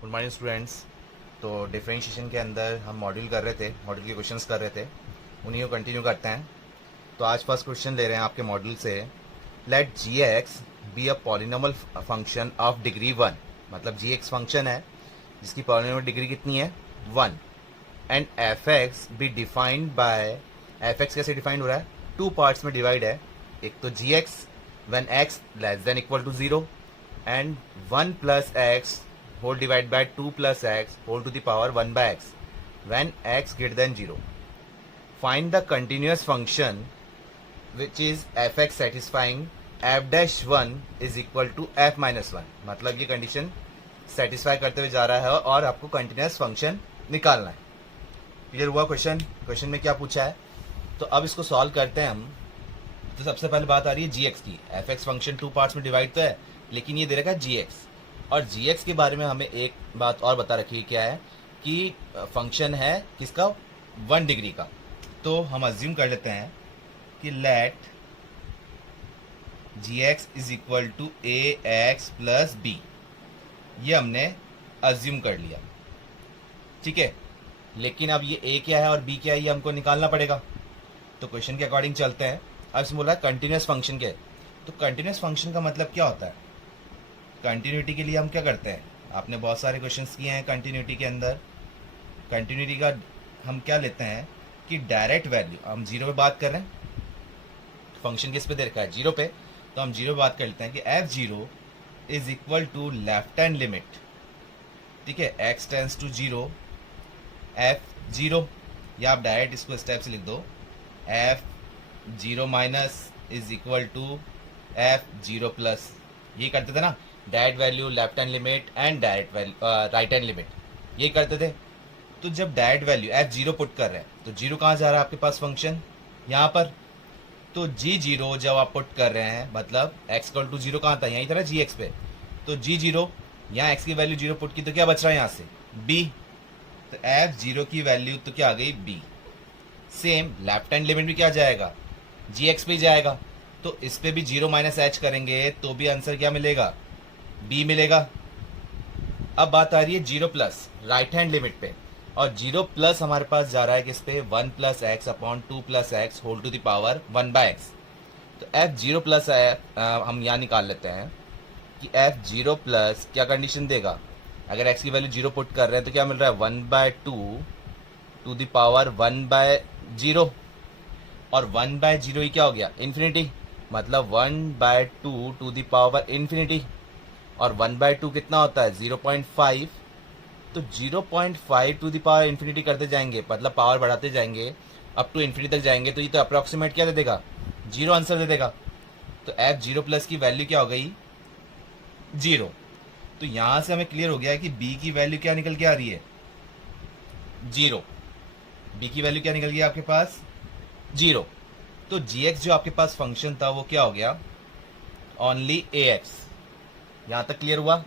Good morning students. तो differentiation के अंदर हम मॉड्यूल कर रहे थे, मॉड्यूल के क्वेश्चंस कर रहे थे, उन्हीं को कंटिन्यू करते हैं। तो आज फर्स्ट क्वेश्चन ले रहे हैं आपके मॉड्यूल से। Let g x be a polynomial function of degree 1। मतलब जी एक्स फंक्शन है जिसकी पॉलिनोमियल डिग्री कितनी है, 1। And F x be defined by, F x कैसे डिफाइंड हो रहा है, टू पार्ट्स में डिवाइड है। एक तो G X when X less than equal to 0 and 1 plus X whole divided by 2 plus x whole to the power 1 by x when x greater than 0. Find the continuous function which is fx satisfying f dash 1 is equal to f minus 1. मतलब ये condition satisfy करते हुए जा रहा है और आपको continuous function निकालना है। क्लियर हुआ क्वेश्चन? क्वेश्चन में क्या पूछा है, तो अब इसको सॉल्व करते हैं हम। तो सबसे पहले बात आ रही है जी एक्स की। F x function two parts में डिवाइड तो है, लेकिन ये दे रखा है जी एक्स। और जी एक्स के बारे में हमें एक बात और बता रखी है, क्या है कि फंक्शन है किसका, 1 डिग्री का। तो हम अज्यूम कर लेते हैं कि let g x is equal to a x plus b. ये हमने अज्यूम कर लिया, ठीक है। लेकिन अब ये ए क्या है और बी क्या है, ये हमको निकालना पड़ेगा। तो क्वेश्चन के अकॉर्डिंग चलते हैं। अब इसमें बोला कंटिन्यूस फंक्शन के। तो कंटिन्यूस फंक्शन का मतलब क्या होता है, कंटिन्यूटी के लिए हम क्या करते हैं, आपने बहुत सारे क्वेश्चंस किए हैं कंटिन्यूटी के अंदर। कंटिन्यूटी का हम क्या लेते हैं कि डायरेक्ट वैल्यू, हम जीरो पे बात कर रहे हैं, फंक्शन किस पे दे रखा है, जीरो पे। तो हम जीरो पे बात कर लेते हैं कि f zero is equal to left hand limit, ठीक है, x tends to zero, f zero, या आप डायरेक्ट इसको स्टेप से लिख दो, f zero minus is equal to f zero plus. ये करते थे ना, direct value, left hand limit and direct value, right hand limit, ये करते थे। तो जब direct value f zero put कर रहे हैं तो जीरो कहाँ जा रहा है आपके पास फंक्शन, यहाँ पर। तो जी जीरो जब आप पुट कर रहे हैं, मतलब एक्स इक्वल टू जीरो कहाँ था, यहीं था ना जी एक्स पे। तो जी जीरो, यहाँ एक्स की वैल्यू जीरो पुट की तो क्या बच रहा है यहाँ से, बी। तो एफ जीरो की वैल्यू तो क्या आ गई, b. Same left hand limit भी क्या जाएगा, जी एक्स पे ही जाएगा। तो इस पे भी जीरो माइनस एच करेंगे तो भी आंसर क्या मिलेगा, बी मिलेगा। अब बात आ रही है zero plus right hand limit पे, और जीरो प्लस हमारे पास जा रहा है किस पे, 1 plus x upon 2 plus x whole to the power 1 by x. तो एफ जीरो प्लस हम यहाँ निकाल लेते हैं कि एफ जीरो प्लस क्या कंडीशन देगा, अगर एक्स की वैल्यू जीरो पुट कर रहे हैं तो क्या मिल रहा है, 1 by 2 to the power 1 by zero. और 1 बाय जीरो ही क्या हो गया, इन्फिनिटी, मतलब 1 by 2 to the power infinity. और 1 बाय 2 कितना होता है, 0.5। तो 0.5 टू द पावर इन्फिनिटी करते जाएंगे, मतलब पावर बढ़ाते जाएंगे अप टू इन्फिनिटी तक जाएंगे, तो ये तो अप्रोक्सीमेट क्या दे देगा, जीरो आंसर दे देगा। तो एफ जीरो प्लस की वैल्यू क्या हो गई, जीरो। तो यहां से हमें क्लियर हो गया है कि बी की वैल्यू क्या निकल के आ रही है, जीरो। बी की वैल्यू क्या निकल गई आपके पास, जीरो। तो जी एक्स जो आपके पास फंक्शन था वो क्या हो गया, ओनली ए एक्स। यहां तक क्लियर हुआ?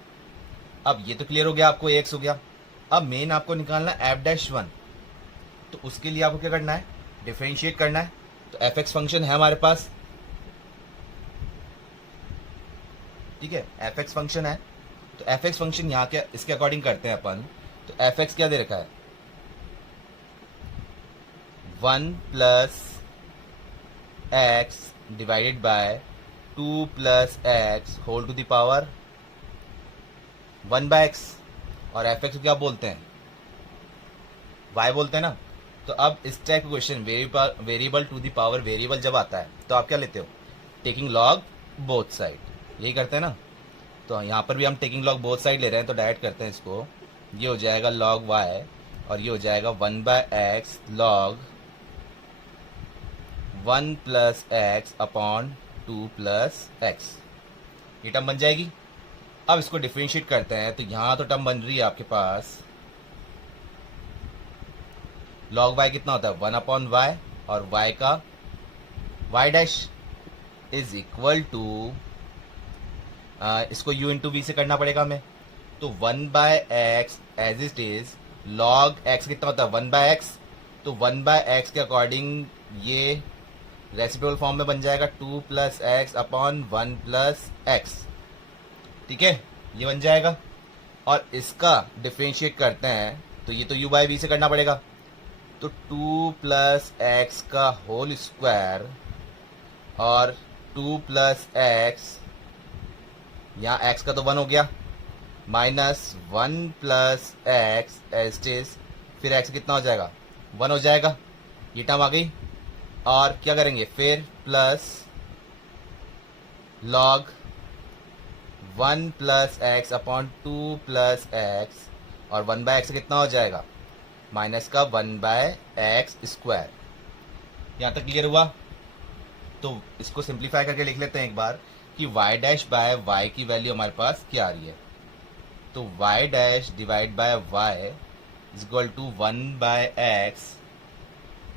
अब ये तो क्लियर हो गया, आपको ए एक्स हो गया। अब मेन आपको निकालना एफ डैश 1। तो उसके लिए आपको क्या करना है, डिफरेंशिएट करना है। तो एफ एक्स फंक्शन है हमारे पास, ठीक है, एफ एक्स फंक्शन है। तो एफ एक्स फंक्शन यहाँ क्या, इसके अकॉर्डिंग करते हैं अपन। तो एफ एक्स क्या दे रखा है, 1 plus x divided by 2 plus x whole to the power 1 by x. और एफ एक्स को क्या बोलते हैं, वाई बोलते हैं ना। तो अब इस टाइप का question, variable to the power variable जब आता है तो आप क्या लेते हो, टेकिंग लॉग बोथ साइड, यही करते हैं ना। तो यहाँ पर भी हम टेकिंग लॉग बोथ साइड ले रहे हैं, तो डायरेक्ट करते हैं इसको। ये हो जाएगा लॉग वाई और ये हो जाएगा 1 by x log 1 plus x upon 2 plus x, ये टर्म बन जाएगी। अब इसको डिफरेंशिएट करते हैं, तो यहाँ तो टर्म बन रही है आपके पास, लॉग वाई कितना होता है, 1 अपॉन वाई, और वाई का y dash is equal to, इसको u इंटू वी से करना पड़ेगा हमें। तो 1 by x as it is, log x कितना होता है, 1 बाय एक्स। तो 1 बाय एक्स के अकॉर्डिंग ये रेसिप्रोकल फॉर्म में बन जाएगा 2 plus x upon 1 plus x, ठीक है, ये बन जाएगा। और इसका डिफरेंशिएट करते हैं तो ये तो u बाई वी से करना पड़ेगा। तो 2 प्लस एक्स का होल स्क्वायर और 2 प्लस एक्स, यहाँ एक्स का तो 1 हो गया, minus 1 plus x as it is, फिर एक्स कितना हो जाएगा 1 हो जाएगा, ये टर्म आ गई। और क्या करेंगे फिर plus log 1 plus x upon 2 plus x, और 1 बाय एक्स कितना हो जाएगा माइनस का 1 बाय एक्स स्क्वायर। यहाँ तक क्लियर हुआ? तो इसको सिंप्लीफाई करके लिख लेते हैं एक बार कि y डैश बाय y की वैल्यू हमारे पास क्या आ रही है। तो y dash divide by y is equal to 1 by x,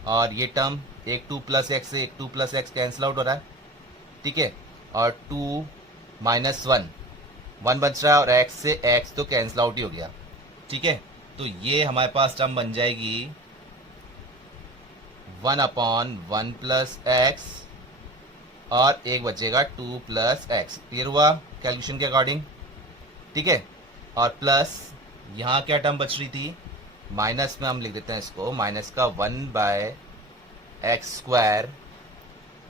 और ये टर्म एक 2 प्लस एक्स से एक 2 प्लस एक्स कैंसिल आउट हो रहा है, ठीक है, और 2 माइनस 1 बच रहा है, और x से x तो कैंसिल आउट ही हो गया, ठीक है। तो ये हमारे पास टर्म बन जाएगी 1 अपॉन 1 प्लस एक्स, और एक बचेगा 2 प्लस एक्स। क्लियर हुआ कैलकुलेशन के अकॉर्डिंग, ठीक है। और प्लस यहाँ क्या टर्म बच रही थी, माइनस में हम लिख देते हैं इसको, माइनस का 1 बाय एक्स स्क्वायर,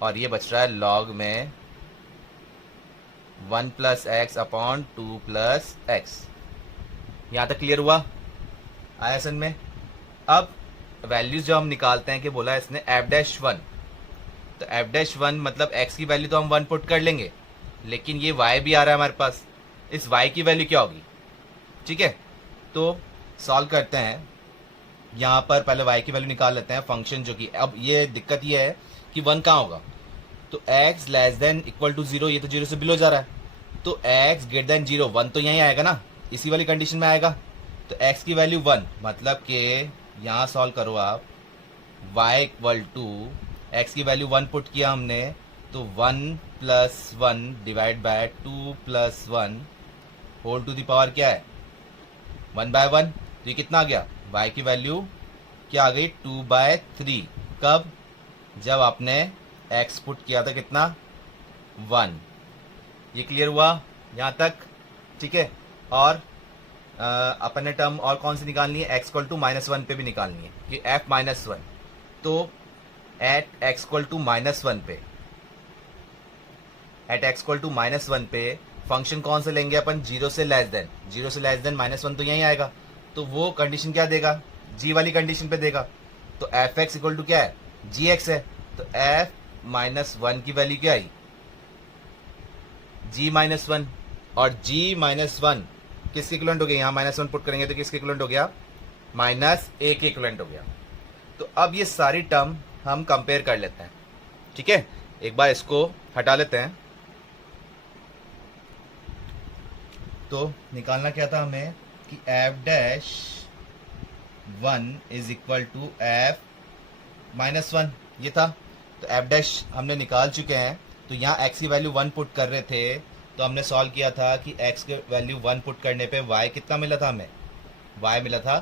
और ये बच रहा है लॉग में 1 plus x upon 2 plus x. यहाँ तक क्लियर हुआ? आया सन में? अब वैल्यूज जो हम निकालते हैं कि बोला इसने एफ डैश 1, तो एफ डैश 1 मतलब x की वैल्यू तो हम 1 पुट कर लेंगे, लेकिन ये y भी आ रहा है हमारे पास, इस y की वैल्यू क्या होगी, ठीक है। तो सॉल्व करते हैं, यहाँ पर पहले y की वैल्यू निकाल लेते हैं फंक्शन जो कि, अब ये दिक्कत ये है कि 1 कहाँ होगा, तो x less than equal to 0, ये तो 0 से बिलो जा रहा है, तो x ग्रेटर देन 0, 1 तो यहीं आएगा ना, इसी वाली कंडीशन में आएगा। तो x की वैल्यू 1, मतलब कि यहाँ सॉल्व करो आप, y इक्वल टू x की वैल्यू 1 पुट किया हमने, तो 1 plus 1 divide by 2 plus 1 whole to the power क्या है 1 बाय 1, तो ये कितना आ गया, y की वैल्यू क्या आ गई 2 बाय 3। कब? जब आपने x पुट किया था कितना 1। ये क्लियर हुआ यहाँ तक, ठीक है। और अपन ने टर्म और कौन सी निकालनी है, x इक्वल टू -1 पे भी निकालनी है कि f -1, तो एट x इक्वल टू -1 पे, एट x इक्वल टू -1 पे फंक्शन कौन से लेंगे अपन, 0 से लेस देन, 0 से लेस देन -1 तो यहीं आएगा, तो वो कंडीशन क्या देगा, g वाली कंडीशन पे देगा। तो एफ एक्स इक्वल टू क्या है, gx है, तो f -1 की वैल्यू क्या आई g -1, और g -1 किसके इक्विवेलेंट हो गया, यहाँ -1 पुट करेंगे तो किसके इक्विवेलेंट हो गया, -a के इक्विवेलेंट हो गया। तो अब ये सारी टर्म हम कंपेयर कर लेते हैं, ठीक है। एक बार इसको हटा लेते हैं। तो निकालना क्या था हमें कि F dash 1 is equal to f -1, ये था। तो एफ डैश हमने निकाल चुके हैं, तो यहाँ x की वैल्यू 1 पुट कर रहे थे, तो हमने सॉल्व किया था कि x की वैल्यू 1 पुट करने पे y कितना मिला था हमें, y मिला था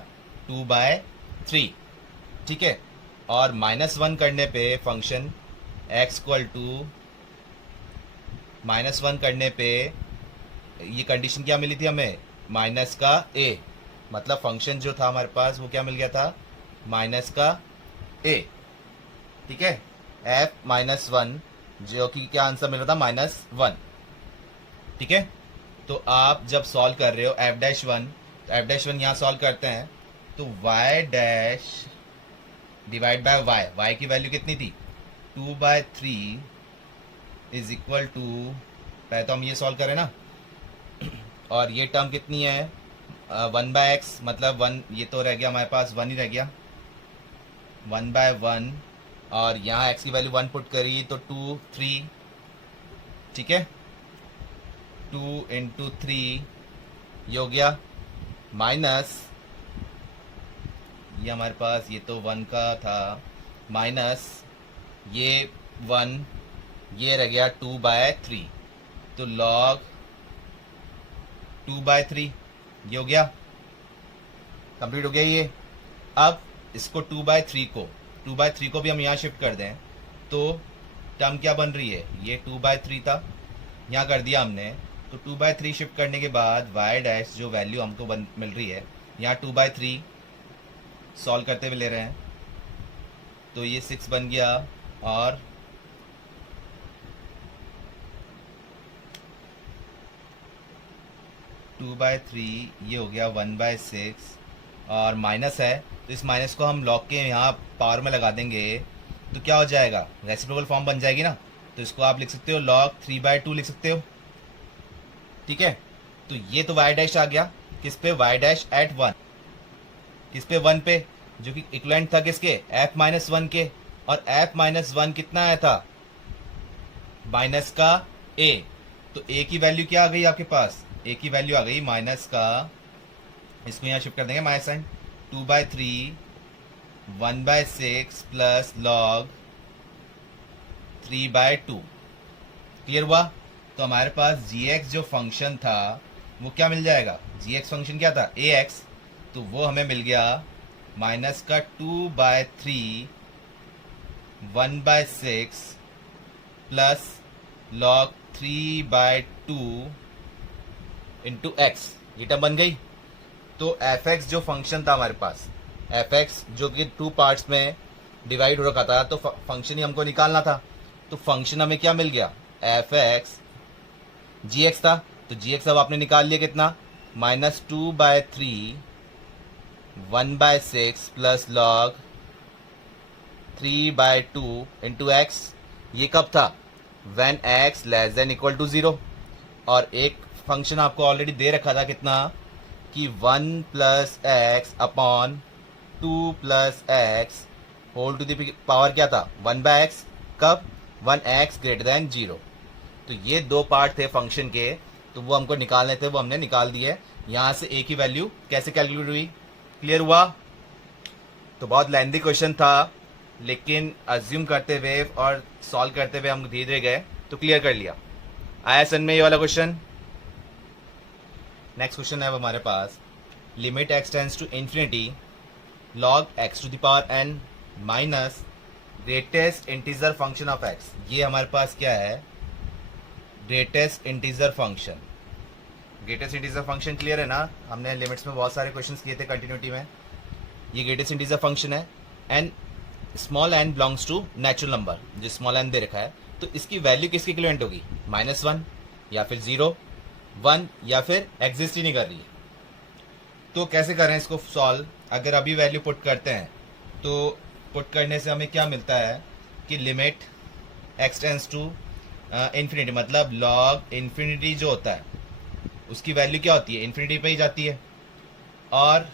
2 बाय 3, ठीक है। और -1 करने पे फंक्शन x इक्वल टू -1 करने पे ये कंडीशन क्या मिली थी हमें, माइनस का a, मतलब फंक्शन जो था हमारे पास वो क्या मिल गया था, माइनस का a, ठीक है। f -1 जो कि क्या आंसर मिल रहा था -1, ठीक है। तो आप जब सॉल्व कर रहे हो एफ डैश 1, तो एफ डैश 1 यहाँ सॉल्व करते हैं, तो y dash divide by y की वैल्यू कितनी थी 2 बाय 3 इज इक्वल टू, पहले तो हम ये सॉल्व करें ना, और ये टर्म कितनी है 1 बाय एक्स, मतलब 1 ये तो रह गया हमारे पास, 1 ही रह गया, 1 बाय 1, और यहाँ x की वैल्यू 1 पुट करी तो 2 3, ठीक है, 2 इंटू 3 ये हो गया, माइनस ये हमारे पास ये तो 1 का था, माइनस ये 1, ये रह गया 2 बाय 3, तो लॉग 2 बाय 3 ये हो गया, कंप्लीट हो गया ये। अब इसको 2 बाय 3 को भी हम यहाँ शिफ्ट कर दें, तो टर्म क्या बन रही है, ये 2 बाय 3 था, यहाँ कर दिया हमने, तो 2/3 शिफ्ट करने के बाद y डैश जो वैल्यू हमको मिल रही है, यहाँ 2/3 सॉल्व करते हुए ले रहे हैं, तो ये 6 बन गया, और 2/3 ये हो गया 1/6, और माइनस है तो इस माइनस को हम लॉग के यहाँ पावर में लगा देंगे, तो क्या हो जाएगा, रेसिप्रोकल फॉर्म बन जाएगी ना। तो इसको आप लिख सकते हो log 3/2 लिख सकते हो, ठीक है। तो ये तो y डैश आ गया किस पे, y डैश एट 1, किस पे 1 पे, जो कि इक्वलेंट था किसके, f-1 के, और f-1 कितना आया था, माइनस का a, तो a की वैल्यू क्या आ गई आपके पास, a की वैल्यू आ गई माइनस का, इसको यहाँ शिफ्ट कर देंगे minus sign, 2/3 1/6 plus log 3/2, clear हुआ। तो हमारे पास gx जो फंक्शन था वो क्या मिल जाएगा, gx फंक्शन क्या था, ax, तो वो हमें मिल गया माइनस का 2/3 1/6 प्लस log 3/2 इंटू एक्स, ये टर्म बन गई। तो fx जो फंक्शन था हमारे पास, fx जो कि 2 पार्ट्स में डिवाइड हो रखा था, तो फंक्शन ही हमको निकालना था, तो फंक्शन हमें क्या मिल गया, fx gx था, तो gx अब आपने निकाल लिया कितना, minus 2/3 1/6 plus log 3/2 into x, ये कब था, when x less than equal to 0, और एक फंक्शन आपको ऑलरेडी दे रखा था कितना, कि 1 plus x upon 2 plus x whole to the power क्या था, 1/x, कब, 1x ग्रेटर देन 0। तो ये 2 पार्ट थे फंक्शन के, तो वो हमको निकालने थे, वो हमने निकाल दिए। यहाँ से a की वैल्यू कैसे कैलकुलेट हुई, क्लियर हुआ। तो बहुत लेंथी क्वेश्चन था, लेकिन अज्यूम करते हुए और सॉल्व करते हुए हम धीरे धीरे गए तो क्लियर कर लिया। आया सन में ये वाला क्वेश्चन। नेक्स्ट क्वेश्चन है अब हमारे पास, limit x tends to infinity log x to the power n minus greatest integer function of x। ये हमारे पास क्या है, greatest integer function. Greatest integer function clear है ना, हमने लिमिट्स में बहुत सारे क्वेश्चंस किए थे कंटिन्यूटी में। ये ग्रेटेस्ट इंटीजर फंक्शन है, and small n belongs to natural number, जो स्मॉल एन दे रखा है, तो इसकी वैल्यू किसकी इक्विवेलेंट होगी, -1 या फिर 0, 1 या फिर एग्जिस्ट ही नहीं कर रही है। तो कैसे करें इसको सॉल्व, अगर अभी वैल्यू पुट करते हैं तो पुट करने से हमें क्या मिलता है कि limit x tends to infinity, मतलब log इन्फिनिटी जो होता है उसकी वैल्यू क्या होती है, इन्फिनिटी पे ही जाती है। और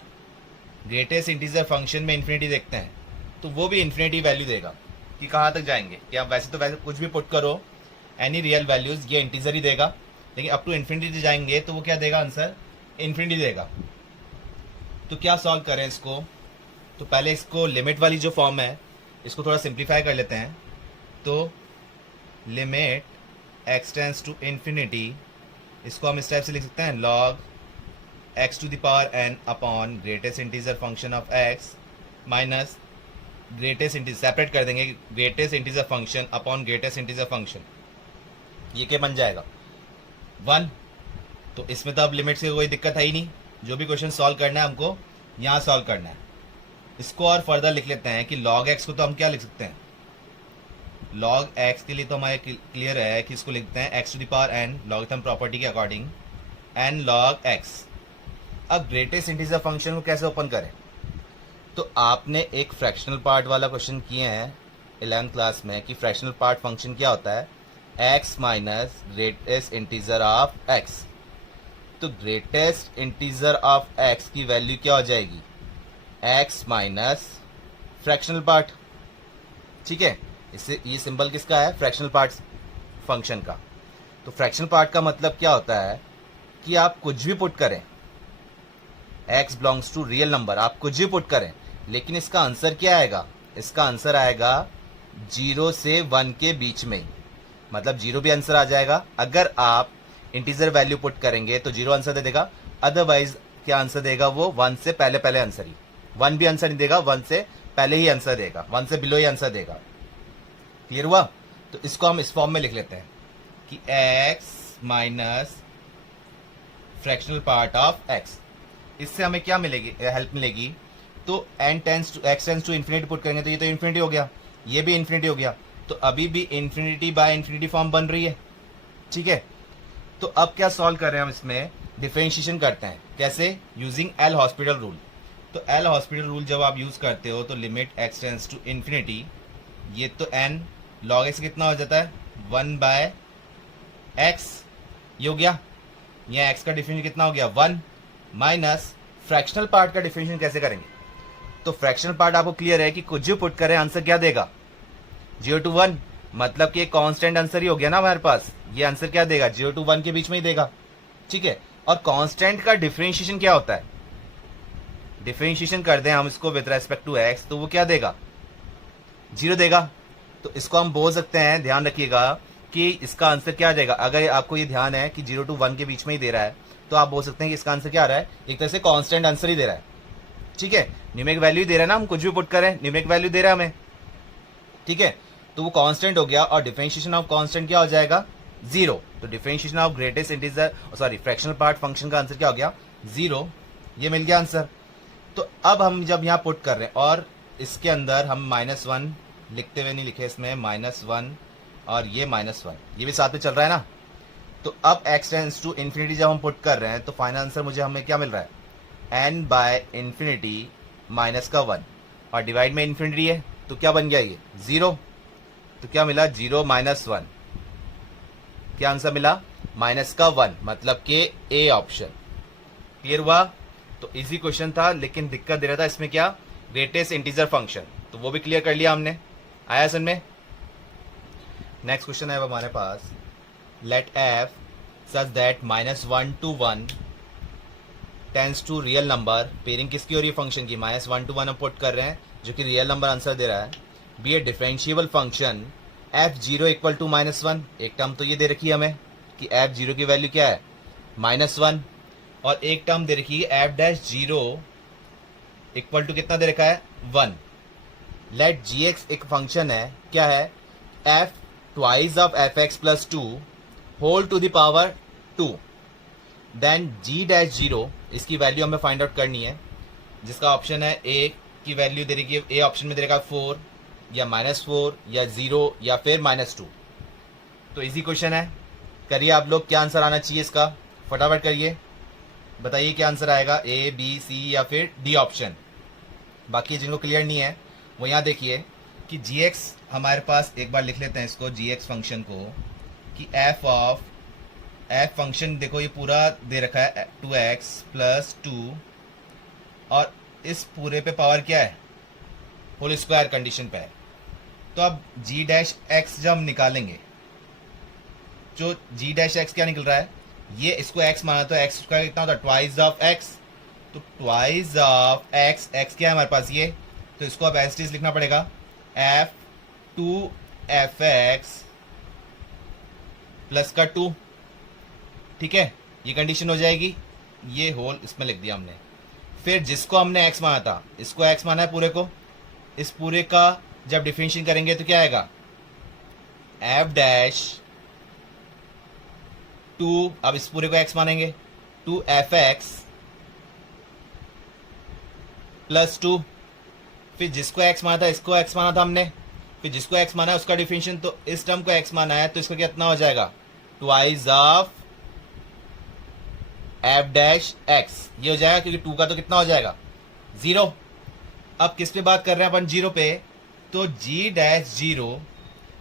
ग्रेटेस्ट इंटीजर फंक्शन में इन्फिनिटी देखते हैं तो वो भी इन्फिनिटी वैल्यू देगा, कि कहाँ तक जाएंगे, कि आप वैसे तो वैसे कुछ भी पुट करो, एनी रियल वैल्यूज ये इंटीजर ही देगा, लेकिन अप टू इन्फिनिटी जाएंगे तो वो क्या देगा, आंसर इन्फिनिटी देगा। तो क्या सॉल्व करें इसको, तो पहले इसको लिमिट वाली जो फॉर्म है इसको थोड़ा सिंप्लीफाई कर लेते हैं। तो limit x tends to infinity, इसको हम इस टाइप से लिख सकते हैं, log x to the power n upon greatest integer function of x minus greatest integer, separate कर देंगे, greatest integer function upon greatest integer function, ये क्या बन जाएगा 1। तो इसमें तो अब लिमिट से कोई दिक्कत है ही नहीं, जो भी क्वेश्चन सॉल्व करना है हमको यहाँ सॉल्व करना है। इसको और फर्दर लिख लेते हैं कि log x को तो हम क्या लिख सकते हैं, log x के लिए तो हमारे क्लियर है कि इसको लिखते हैं x to the power n logarithm property के अकॉर्डिंग n log x। अब ग्रेटेस्ट इंटीजर फंक्शन को कैसे ओपन करें, तो आपने एक फ्रैक्शनल पार्ट वाला क्वेश्चन किए हैं 11th क्लास में, कि फ्रैक्शनल पार्ट फंक्शन क्या होता है, x minus greatest integer of x। तो ग्रेटेस्ट इंटीजर ऑफ x की वैल्यू क्या हो जाएगी, x माइनस फ्रैक्शनल पार्ट, ठीक है। इससे ये सिंबल किसका है, फ्रैक्शनल पार्ट फंक्शन का। तो फ्रैक्शनल पार्ट का मतलब क्या होता है कि आप कुछ भी पुट करें, x belongs to real number, आप कुछ भी पुट करें, लेकिन इसका आंसर क्या आएगा, इसका आंसर आएगा 0 से 1 के बीच में, मतलब 0 भी आंसर आ जाएगा। अगर आप इंटीजर वैल्यू पुट करेंगे तो 0 आंसर दे देगा, अदरवाइज क्या आंसर देगा वो 1 से पहले पहले आंसर ही, 1 भी आंसर नहीं देगा, 1 से पहले ही आंसर देगा, 1 से बिलो ही आंसर देगा। क्लियर हुआ। तो इसको हम इस फॉर्म में लिख लेते हैं कि x minus fractional part of x. इससे हमें क्या मिलेगी, हेल्प मिलेगी, तो n tends to x tends to infinity put करेंगे तो ये तो इन्फिनिटी हो गया, ये भी इन्फिनिटी हो गया, तो अभी भी इन्फिनिटी बाय इन्फिनिटी फॉर्म बन रही है। ठीक है, तो अब क्या सॉल्व कर रहे हैं हम, इसमें डिफरेंशिएशन करते हैं। कैसे? Using L hospital rule. तो एल हॉस्पिटल रूल जब आप यूज करते हो तो limit x tends to infinity, ये तो n log x कितना हो जाता है 1/x, ये हो गया। यहाँ x का डिफरेंशियल कितना हो गया 1 माइनस फ्रैक्शनल पार्ट का डिफरेंशियल कैसे करेंगे, तो फ्रैक्शनल पार्ट आपको क्लियर है कि कुछ भी पुट करें आंसर क्या देगा 0 to 1, मतलब कि एक कांस्टेंट आंसर ही हो गया ना हमारे पास। ये आंसर क्या देगा 0 to 1 के बीच में ही देगा। ठीक है, और कांस्टेंट का डिफरेंशिएशन क्या होता है, डिफरेंशिएशन कर दें हम इसको विद रेस्पेक्ट टू x तो वो क्या देगा 0 देगा। तो इसको हम बोल सकते हैं, ध्यान रखिएगा कि इसका आंसर क्या आ जाएगा। अगर आपको ये ध्यान है कि 0 to 1 के बीच में ही दे रहा है तो आप बोल सकते हैं कि इसका आंसर क्या आ रहा है, एक तरह से कांस्टेंट आंसर ही दे रहा है। ठीक है, न्यूमेरिक वैल्यू दे रहा है ना, हम कुछ भी पुट करें न्यूमेरिक वैल्यू दे रहा है हमें। ठीक है, तो वो कांस्टेंट हो गया और डिफरेंशिएशन ऑफ कांस्टेंट क्या हो जाएगा 0। तो differentiation of greatest integer sorry fractional part function का आंसर क्या हो गया 0, ये मिल गया आंसर। तो अब हम जब यहाँ पुट कर रहे हैं और इसके अंदर हम -1 लिखते हुए नहीं लिखे, इसमें -1 और ये -1 ये भी साथ में चल रहा है ना। तो अब x टेंस टू इन्फिनिटी जब हम पुट कर रहे हैं तो फाइनल आंसर मुझे हमें क्या मिल रहा है n/∞ -1 और डिवाइड में इन्फिनिटी है तो क्या बन गया ये 0। तो क्या मिला 0 -1, क्या आंसर मिला -1, मतलब कि ए ऑप्शन। क्लियर हुआ? तो इजी क्वेश्चन था लेकिन दिक्कत दे रहा था इसमें क्या, ग्रेटेस्ट इंटीजर फंक्शन, तो वो भी क्लियर कर लिया हमने। आया समझ में? नेक्स्ट क्वेश्चन है हमारे पास, let f such that -1 to 1 tends to real number, pairing किसकी हो रही है फंक्शन की, -1 to 1 हम पुट कर रहे हैं जो कि रियल नंबर आंसर दे रहा है। बी ए डिफरेंशिएबल फंक्शन f0 = -1, एक टर्म तो ये दे रखी है हमें कि f0 की वैल्यू क्या है -1, और एक टर्म दे रखी है f'0 = कितना दे रखा है 1। लेट gx एक फंक्शन है, क्या है f twice of fx + 2 whole to the power 2, then g'0 इसकी वैल्यू हमें फाइंड आउट करनी है, जिसका ऑप्शन है a की वैल्यू दे रखी है, ए ऑप्शन में दे रखा 4 या -4 या 0 या फिर -2। तो इजी क्वेश्चन है, करिए आप लोग, क्या आंसर आना चाहिए इसका, फटाफट करिए, बताइए क्या आंसर आएगा, ए बी सी या फिर डी ऑप्शन। बाकी जिनको क्लियर नहीं है वो यहाँ देखिए कि gx हमारे पास, एक बार लिख लेते हैं इसको gx फंक्शन को, कि f फंक्शन देखो ये पूरा दे रखा है 2x + 2 और इस पूरे पे पावर क्या है होल स्क्वायर कंडीशन पे है। तो अब g' जब हम निकालेंगे, जो g' क्या निकल रहा है, ये इसको x माना तो x स्क्वायर कितना होता है ट्वाइस ऑफ x, तो ट्वाइस ऑफ x क्या है हमारे पास ये, तो इसको अब एज इट इज लिखना पड़ेगा f2fx प्लस का 2। ठीक है, ये कंडीशन हो जाएगी, ये होल इसमें लिख दिया हमने। फिर जिसको हमने x माना था इसको x माना है पूरे को, इस पूरे का जब डिफरेंशिएशन करेंगे तो क्या आएगा f'2, अब इस पूरे को x मानेंगे 2fx + 2, फिर जिसको x माना था इसको x माना था हमने, फिर जिसको x माना है उसका डिफरेंशिएशन, तो इस टर्म को x माना है तो इसका कितना हो जाएगा ट्वाइस ऑफ f', ये हो जाएगा क्योंकि 2 का तो कितना हो जाएगा 0। अब किस पे बात कर रहे हैं अपन 0 पे, तो g'0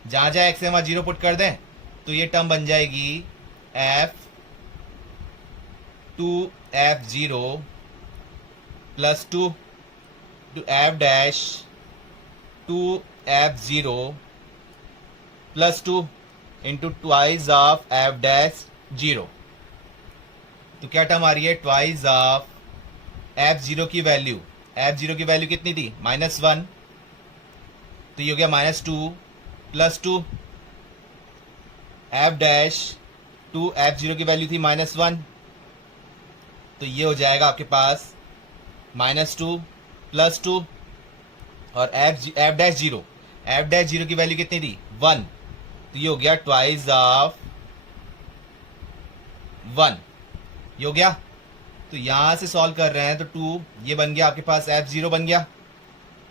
जहां जहां x है वहां 0 पुट कर दें तो ये टर्म बन जाएगी f2f0 + 2 to f'2f0 + 2 into twice of f'0। तो क्या टर्म आ रही है ट्वाइस ऑफ f0 की वैल्यू, f0 की वैल्यू कितनी थी -1, तो ये हो गया -2 + 2 f'2f0 की वैल्यू थी -1, तो ये हो जाएगा आपके पास -2 + 2 और f'0 की वैल्यू कितनी थी 1, तो ये हो गया ट्वाइस ऑफ 1। ये हो गया। तो यहां से सॉल्व कर रहे हैं तो 2 ये बन गया आपके पास f0 बन गया,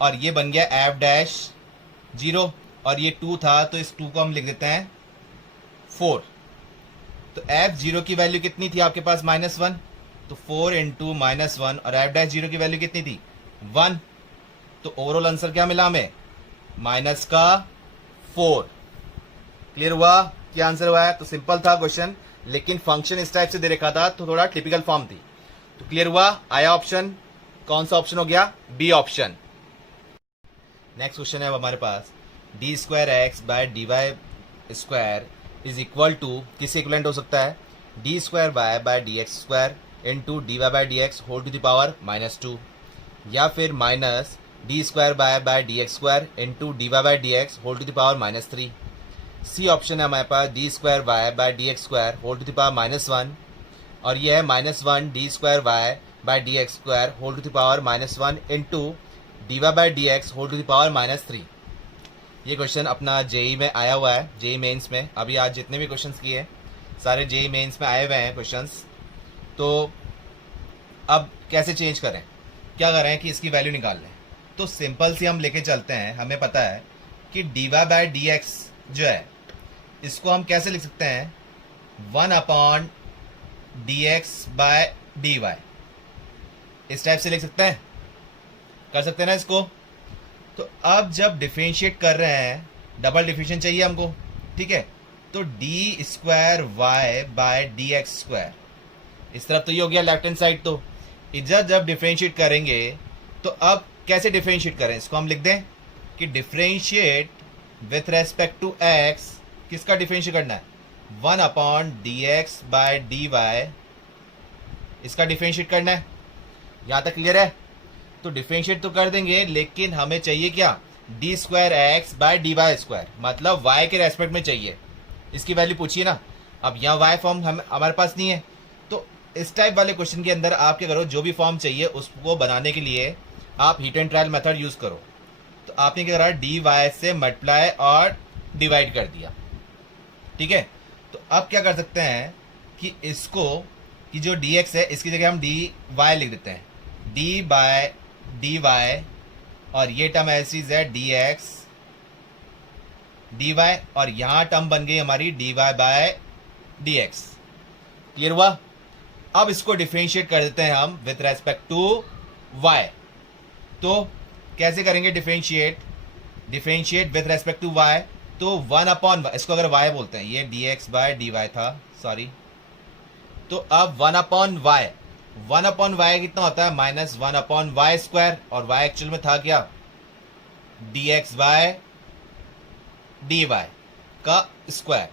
और ये बन गया f'0, और ये 2 था तो इस 2 को हम लिख देते हैं 4। तो f0 की वैल्यू कितनी थी आपके पास -1, तो 4 इंटू -1, और f'0 की वैल्यू कितनी थी 1। तो ओवरऑल आंसर क्या मिला हमें -4। क्लियर हुआ क्या आंसर हुआ है? तो सिंपल था क्वेश्चन, लेकिन फंक्शन इस टाइप से दे रखा था तो थोड़ा टिपिकल फॉर्म थी। तो क्लियर हुआ? आया ऑप्शन, कौन सा ऑप्शन हो गया? B option. नेक्स्ट क्वेश्चन है अब हमारे पास, d2x/dy² इज इक्वल टू, किससे इक्वलेंट हो सकता है? d2y/dx² into dy/dx whole to the power -2, या फिर minus d2y/dx² into dy/dx whole to the power -3। C option है हमारे पास d2y/dx² whole to the power -1, और यह है -1 d2y/dx² whole to the power -1 into dy/dx whole to the power -3। ये question अपना जेई में आया हुआ है, जेई मेंस में। अभी आज जितने भी क्वेश्चंस किए सारे जेई मेंस में आए हुए हैं क्वेश्चंस। तो अब कैसे चेंज करें? क्या करें कि इसकी वैल्यू निकाल लें। तो सिंपल सी हम लेके चलते हैं। हमें पता है कि dy/dx जो है इसको हम कैसे लिख सकते हैं, 1/dx/dy, इस टाइप से लिख सकते हैं, कर सकते हैं ना इसको। तो अब जब डिफरेंशिएट कर रहे हैं, डबल डिफरेंशिएशन चाहिए हमको, ठीक है। तो d2y/dx², इस तरफ तो ये हो गया लेफ्ट हैंड साइड। तो इधर जब डिफरेंशिएट करेंगे तो अब कैसे डिफरेंशिएट करें, इसको हम लिख दें कि differentiate with respect to x, किसका डिफरेंशिएट करना है? 1/dx/dy, इसका डिफरेंशिएट करना है। यहां तक क्लियर है? तो डिफरेंशिएट तो कर देंगे, लेकिन हमें चाहिए क्या? d2x/dy², मतलब y के रेस्पेक्ट में चाहिए। इसकी वैल्यू पूछिए ना। अब यहाँ y फॉर्म हमारे पास नहीं है, तो इस टाइप वाले क्वेश्चन के अंदर आप क्या करो, जो भी फॉर्म चाहिए उसको बनाने के लिए आप heat and trial method use करो। तो आपने क्या करा, dy से मल्टीप्लाई और डिवाइड कर दिया, ठीक है। तो अब क्या कर सकते हैं कि इसको, कि जो dx है इसकी जगह हम dy लिख देते हैं, d/dy, और ये टर्म ऐसी है dx dy, और यहां टर्म बन गई हमारी dy/dx। क्लियर हुआ? अब इसको डिफरेंशिएट कर देते हैं हम विथ रेस्पेक्ट टू y। तो कैसे करेंगे differentiate? Differentiate with respect to y, तो 1/, इसको अगर y बोलते हैं, ये dx/dy था, सॉरी। तो अब 1/y, 1/y कितना होता है? -1/y², और y एक्चुअल में था क्या? dx/dy का स्क्वायर।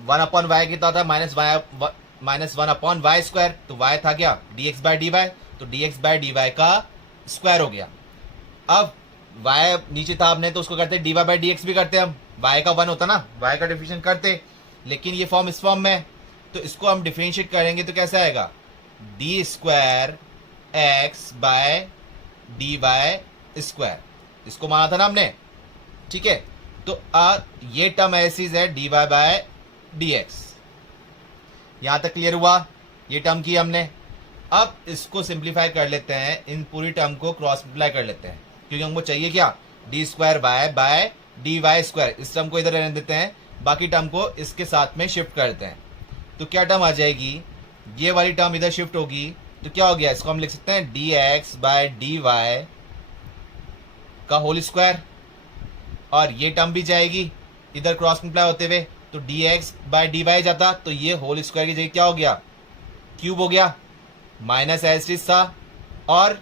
1/y कितना होता है? -1/y², तो y था क्या? dx/dy, तो dx/dy का स्क्वायर हो गया। अब y नीचे था आपने, तो उसको करते dy/dx भी करते हम, y का 1 होता ना, y का डिफरेंशिएशन करते, लेकिन ये फॉर्म इस फॉर्म में है। तो इसको हम डिफरेंशिएट करेंगे तो कैसे आएगा? d2x/dy², इसको माना था ना हमने, ठीक है। तो ये टर्म ऐसी है dy/dx। यहां तक क्लियर हुआ? ये टर्म की हमने। अब इसको सिंप्लीफाई कर लेते हैं, इन पूरी टर्म को क्रॉस मल्टीप्लाई कर लेते हैं, क्योंकि हमको चाहिए क्या? d2y/dy²। इस टर्म को इधर रहने देते हैं, बाकी टर्म को इसके साथ में शिफ्ट करते हैं। तो क्या टर्म आ जाएगी? ये वाली टर्म इधर शिफ्ट होगी, तो क्या हो गया? इसको हम लिख सकते हैं dx/dy का होल स्क्वायर, और ये टर्म भी जाएगी इधर क्रॉस मल्टीप्लाई होते हुए, तो dx/dy जाता, तो ये होल स्क्वायर की जगह क्या हो गया? क्यूब हो गया। माइनस एस्टिस था, और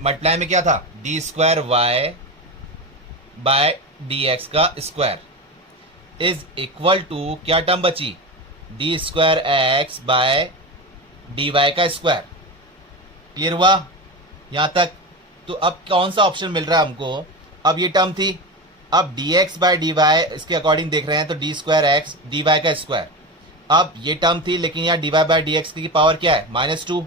मल्टीप्लाई में क्या था? d2y/dx का स्क्वायर इज इक्वल टू, क्या टर्म बची? d2x/dy का स्क्वायर। क्लियर हुआ यहां तक? तो अब कौन सा ऑप्शन मिल रहा है हमको? अब ये टर्म थी, अब dx/dy इसके अकॉर्डिंग देख रहे हैं, तो d2x/dy का स्क्वायर। अब ये टर्म थी, लेकिन यहाँ dy/dx की पावर क्या है? -2,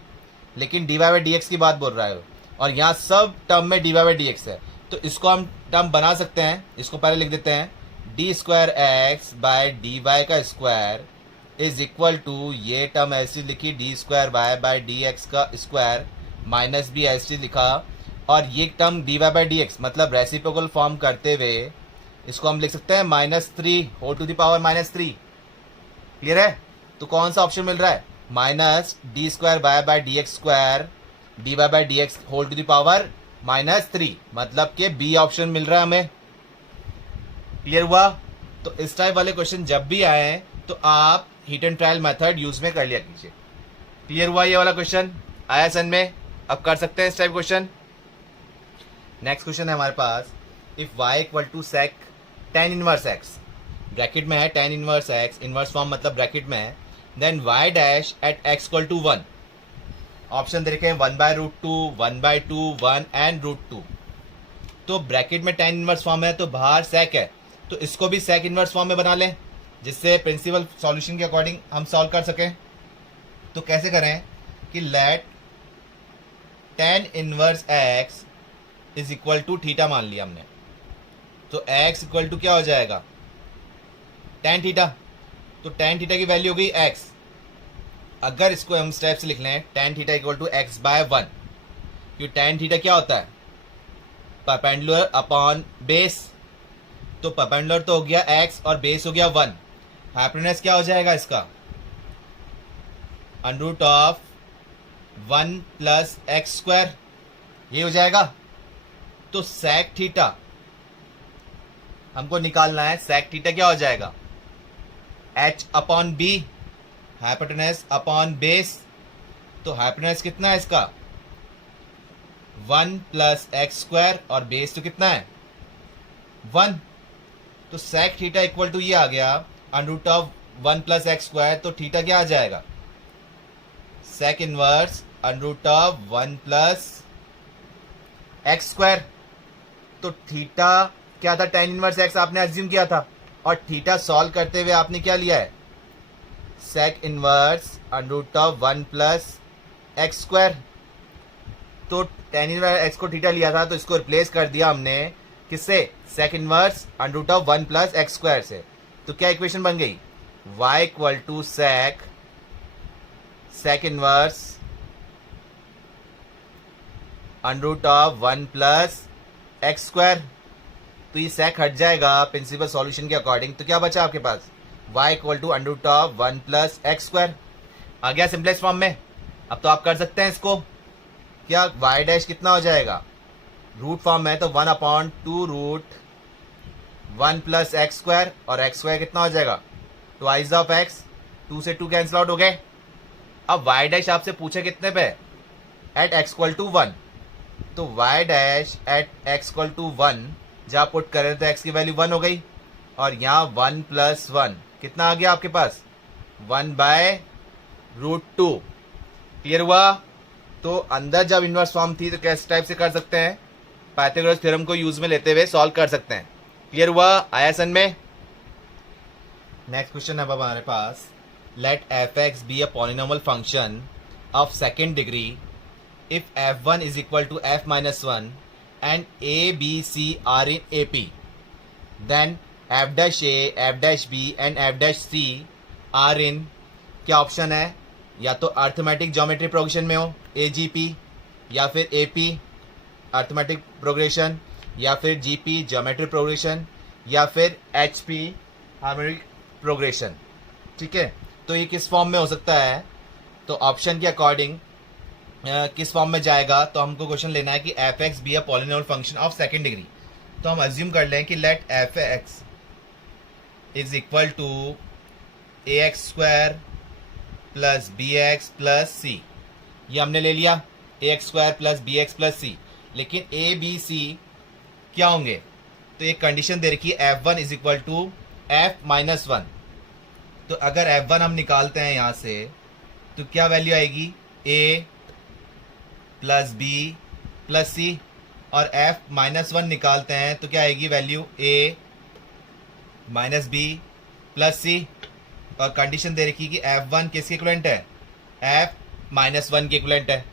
लेकिन dy/dx की बात बोल रहा है, और यहाँ सब टर्म में dy/dx है। तो इसको हम टर्म बना सकते हैं, इसको पहले लिख देते हैं, d2x/dy का स्क्वायर इज इक्वल टू ये टर्म ऐसी लिखी d square y by d x का स्क्वायर माइनस बी ऐसी लिखा, और ये term d y by d x मतलब रेसिप्रोकल फॉर्म करते हुए इसको हम लिख सकते हैं -3 whole to the power -3। Clear है? तो कौन सा ऑप्शन मिल रहा है? Minus d square y by d x square d y by d x whole to the power -3, मतलब कि बी ऑप्शन मिल रहा है हमें। क्लियर हुआ? तो इस टाइप वाले क्वेश्चन जब भी आए तो आप heat and trial method use में कर लिया कीजिए। क्लियर हुआ? ये वाला क्वेश्चन आया सन में, अब कर सकते हैं इस टाइप क्वेश्चन। नेक्स्ट क्वेश्चन है हमारे पास, if y equal to sec tan inverse x, bracket में है tan इनवर्स x, इनवर्स फॉर्म मतलब ब्रैकेट में है, then y dash at x equal to 1। Option दे रखे हैं 1/√2, 1/2, 1 एंड √2। तो ब्रैकेट में tan इनवर्स फॉर्म है तो बाहर sec है, तो इसको भी sec इनवर्स फॉर्म में बना लें जिससे प्रिंसिपल सॉल्यूशन के अकॉर्डिंग हम सॉल्व कर सकें। तो कैसे करें कि let tan inverse x is equal to theta मान लिया हमने, तो x इक्वल टू क्या हो जाएगा? tan theta. तो tan थीटा की वैल्यू हो गई x। अगर इसको हम स्टेप से लिख लें tan theta equal to x/1, क्योंकि tan थीटा क्या होता है? Perpendicular upon base. तो परपेंडिकुलर तो हो गया x और बेस हो गया 1। हाइपोटेनस क्या हो जाएगा इसका? √1 प्लस एक्स स्क्वायर, ये हो जाएगा। तो sec थीटा हमको निकालना है। sec थीटा क्या हो जाएगा? h upon b, hypotenuse upon base. तो हाइपोटेनस कितना है इसका? 1 प्लस एक्स स्क्वायर, और बेस तो कितना है? 1। तो sec थीटा इक्वल टू ये आ गया √1 प्लस एक्स स्क्वायर। तो थीटा क्या आ जाएगा? sec inverse √1 plus x square. तो थीटा क्या था? tan इनवर्स x आपने एज्यूम किया था, और थीटा सॉल्व करते हुए आपने क्या लिया है? sec inverse √1 plus x square. तो tan इनवर्स x को थीटा लिया था, तो इसको रिप्लेस कर दिया हमने किससे? sec inverse √1 plus x square से। तो क्या इक्वेशन बन गई? y equal to sec inverse √1 plus x square. तो ये sec हट जाएगा प्रिंसिपल सॉल्यूशन के अकॉर्डिंग। तो क्या बचा आपके पास? y equal to √1 plus x square आ गया सिंपलेस्ट फॉर्म में। अब तो आप कर सकते हैं इसको। क्या y डैश कितना हो जाएगा? रूट फॉर्म में है तो 1/√1 प्लस एक्स स्क्वायर, और एक्स स्क्वायर कितना हो जाएगा? Twice of x. 2 से 2 कैंसिल आउट हो गए। अब y डैश आपसे पूछे कितने पे? At x equal to 1। तो y dash at x equal to 1 जहाँ पुट करें तो x की वैल्यू 1 हो गई, और यहाँ 1 प्लस 1 कितना आ गया आपके पास? 1/√2। क्लियर हुआ? तो अंदर जब इनवर्स फॉर्म थी तो कैसे टाइप से कर सकते हैं? पाइथागोरस थ्योरम को यूज में लेते हुए सॉल्व कर सकते हैं। क्लियर हुआ? आया सन में? नेक्स्ट क्वेश्चन है हमारे पास, let f(x) be a polynomial function of second degree if f1 is equal to f-1 and a, b, c are in AP, then f dash a, f dash b and f dash c are in, क्या option है? या तो arithmetic geometry progression में हो AGP, या फिर AP arithmetic progression, या फिर GP ज्योमेट्री प्रोग्रेशन, या फिर HP हार्मोनिक प्रोग्रेशन। ठीक है, तो ये किस फॉर्म में हो सकता है? तो ऑप्शन के अकॉर्डिंग किस फॉर्म में जाएगा? तो हमको क्वेश्चन लेना है कि f(x) be a polynomial function of second degree. तो हम अज्यूम कर लें कि let f(x) is equal to ax square plus bx plus c। ये हमने ले लिया ax square plus bx plus c, लेकिन a b c क्या होंगे? तो एक कंडीशन दे रखी है f1 is equal to f-1। तो अगर f1 हम निकालते हैं यहाँ से तो क्या वैल्यू आएगी? a plus b plus c, और f-1 निकालते हैं तो क्या आएगी value? a minus b plus c, और कंडीशन दे रखी कि f1 किसके इक्विवेलेंट है? f-1 के इक्विवेलेंट है।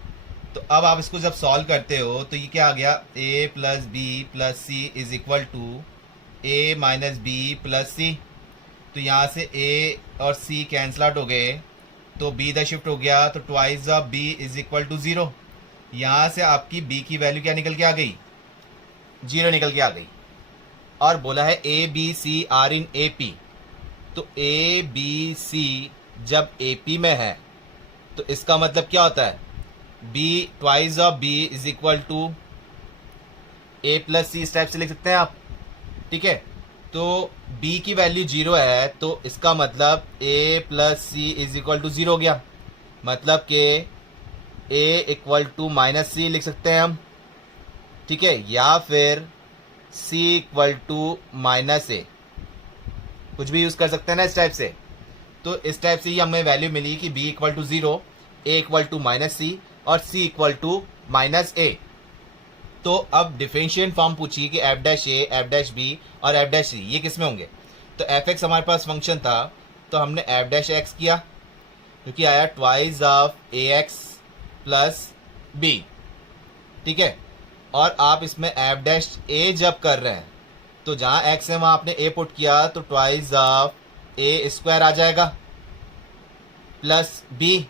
तो अब आप इसको जब सॉल्व करते हो तो ये क्या आ गया? a plus b plus c is equal to a minus b plus c। तो यहाँ से ए और सी कैंसल आउट हो गए, तो बी इधर शिफ्ट हो गया, तो twice of B is equal to 0। यहाँ से आपकी बी की वैल्यू क्या निकल के आ गई? 0 निकल के आ गई। और बोला है A B C are in A P, तो ए बी सी जब ए पी में है तो इसका मतलब क्या होता है? B twice of B is equal to A plus C, इस टाइप से लिख सकते हैं आप, ठीक है। तो b की वैल्यू 0 है, तो इसका मतलब a plus C is equal to 0 हो गया। मतलब कि a equal to minus C लिख सकते हैं हम, ठीक है, या फिर c equal to minus A, कुछ भी यूज़ कर सकते हैं ना इस टाइप से। तो इस टाइप से ही हमें वैल्यू मिली कि b equal to 0, a equal to minus C और c equal to minus A. तो अब डिफरेंशिएट फॉर्म पूछिए कि F dash A, F dash B और एफ डैश सी ये किस में होंगे। तो एफ एक्स हमारे पास फंक्शन था, तो हमने एफ डैश एक्स किया, क्योंकि आया twice of A x plus B, ठीक है। और आप इसमें एफ डैश ए जब कर रहे हैं तो जहाँ एक्स है वहाँ आपने ए पुट किया, तो ट्वाइस ऑफ ए स्क्वायर आ जाएगा प्लस बी।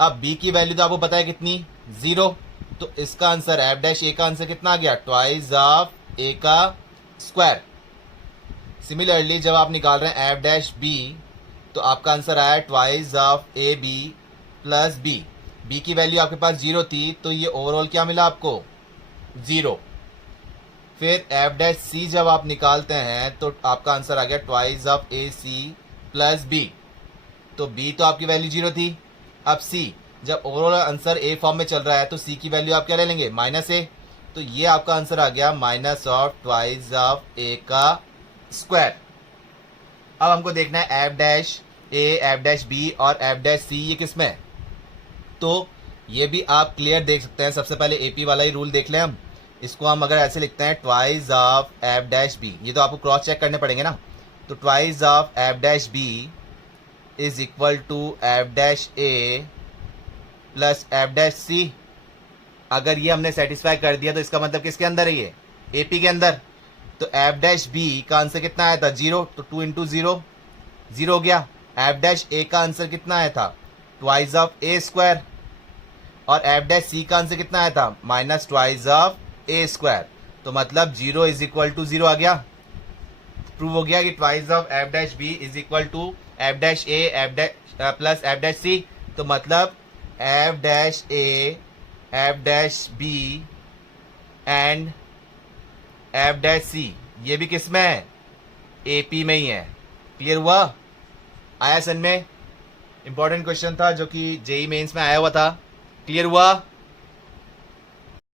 अब बी की वैल्यू तो आपको पता है कितनी? 0। तो इसका आंसर एफ डैश ए का आंसर कितना आ गया? ट्वाइस ऑफ ए का स्क्वायर। सिमिलरली जब आप निकाल रहे हैं एफ डैश बी, तो आपका आंसर आया twice of A B plus B. B की वैल्यू आपके पास 0 थी, तो ये ओवरऑल क्या मिला आपको? 0। फिर एफ डैश सी जब आप निकालते हैं तो आपका आंसर आ गया twice of A C plus B. तो बी तो आपकी वैल्यू 0 थी। अब सी, जब ओवरऑल आंसर ए फॉर्म में चल रहा है तो सी की वैल्यू आप क्या ले लेंगे? Minus A. तो ये आपका आंसर आ गया माइनस ऑफ ट्वाइस ऑफ ए का स्क्वायर। अब हमको देखना है F dash A, F dash B और एफ डैश सी ये किस में है। तो ये भी आप क्लियर देख सकते हैं। सबसे पहले एपी वाला ही रूल देख लें हम। इसको हम अगर ऐसे लिखते हैं twice of F dash B, ये तो आपको क्रॉस चेक करने पड़ेंगे ना। तो twice of F dash B is equal to F dash A plus F dash C. अगर ये हमने सेटिस्फाई कर दिया तो इसका मतलब किसके अंदर है? ये एपी के अंदर। तो एफ डैश बी का आंसर कितना आया था? 0। तो 2 इंटू 0 0 हो गया। एफ डैश ए का आंसर कितना आया था? Twice of A square. और एफ डैश सी का आंसर कितना आया था? Minus twice of A square. तो मतलब 0 इज इक्वल टू 0 आ गया। प्रूव हो गया कि twice of F dash B is equal to F dash A, F dash plus F dash C. तो मतलब F dash A, F dash B and F dash C ये भी किस में है? एपी में ही है। क्लियर हुआ? आया सन में? इंपॉर्टेंट क्वेश्चन था जो कि जेई मेंस में आया हुआ था। क्लियर हुआ?